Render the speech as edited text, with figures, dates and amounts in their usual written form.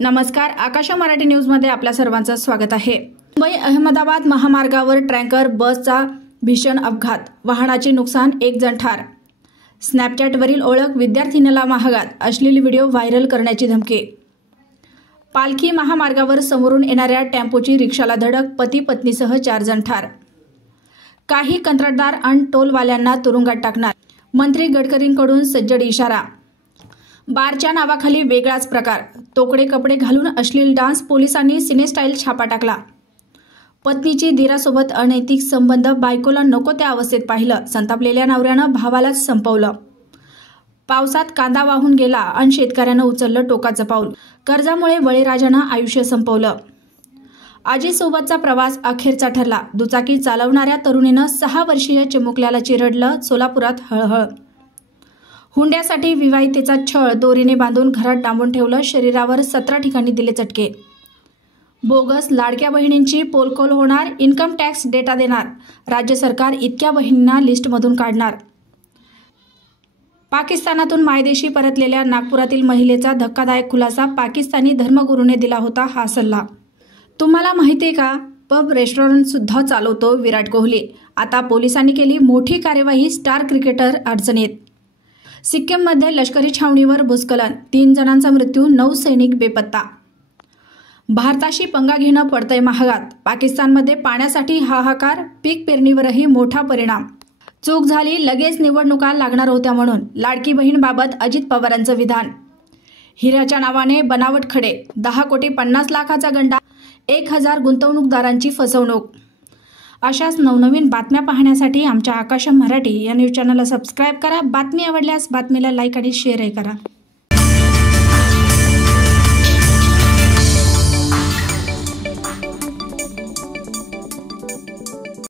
नमस्कार, आकाश मराठी न्यूजमध्ये आपल्या सर्वांचं स्वागत आहे। मुंबई अहमदाबाद महामार्गावर ट्रँकर बसचा भीषण अपघात, वाहनाचे नुकसान, एक जण ठार। स्नॅपचॅटवरील ओळख विद्यार्थिनीला महागात, अश्लील व्हिडिओ व्हायरल करण्याची धमकी। पालखी महामार्गावर समोरून येणाऱ्या टेम्पोची रिक्षाला धडक, पती पत्नीसह 4 जण ठार। काही कंत्राटदार आणि टोलवाल्यांना तुरुंगात टाकणार, मंत्री गडकरींकडून सज्जड इशारा। बारच्या नावाखाली वेगळाच प्रकार, तोकडे कपडे घालून अश्लील डान्स, पोलिसांनी सिनेस्टाईल छापा टाकला। पत्नीची दिरासोबत अनैतिक संबंध, बायकोला नको त्या अवस्थेत पाहिलं, संतापलेल्या नवऱ्यानं भावालाच संपवलं। पावसात कांदा वाहून गेला आणि शेतकऱ्यानं उचललं टोकाचं पाऊल, कर्जामुळे बळीराजानं आयुष्य संपवलं। आजीसोबतचा प्रवास अखेरचा ठरला, दुचाकी चालवणाऱ्या तरुणीनं 6 वर्षीय चिमुकल्याला चिरडलं, सोलापुरात हळहळ। हुंड्यासाठी विवाहितेचा छळ, दोरीने बांधून घरात डांबून ठेवलं, शरीरावर 17 ठिकाणी दिले चटके। बोगस लाडक्या बहिणींची पोलखोल होणार, इन्कम टॅक्स डेटा देणार, राज्य सरकार इतक्या बहिणींना लिस्टमधून काढणार। पाकिस्तानातून मायदेशी परतलेल्या नागपुरातील महिलेचा धक्कादायक खुलासा, पाकिस्तानी धर्मगुरूने दिला होता हा सल्ला। तुम्हाला माहितीये का, पब रेस्टॉरंट सुद्धा चालवतो विराट कोहली। आता पोलिसांनी केली मोठी कार्यवाही, स्टार क्रिकेटर अडचणीत। सिक्कीममध्ये लष्करी छावणीवर भूस्खलन, 3 जणांचा मृत्यू, 9 सैनिक बेपत्ता। भारताशी पंगा घेणं पडतंय महागात, पाकिस्तानमध्ये पाण्यासाठी हाहाकार, पीक पेरणीवरही मोठा परिणाम। चूक झाली, लगेच निवडणुका लागणार होत्या म्हणून, लाडकी बहीणबाबत अजित पवारांचं विधान। हिऱ्याच्या नावाने बनावट खडे, 10 कोटी 50 लाखाचा गंडा, 1000 गुंतवणूकदारांची फसवणूक। अशाच नवनवीन बातम्या पाहण्यासाठी आमच्या आकाश मराठी या न्यूज चॅनलला सबस्क्राईब करा। बातमी आवडल्यास बातमीला लाईक आणि शेअरही करा।